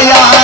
Yeah.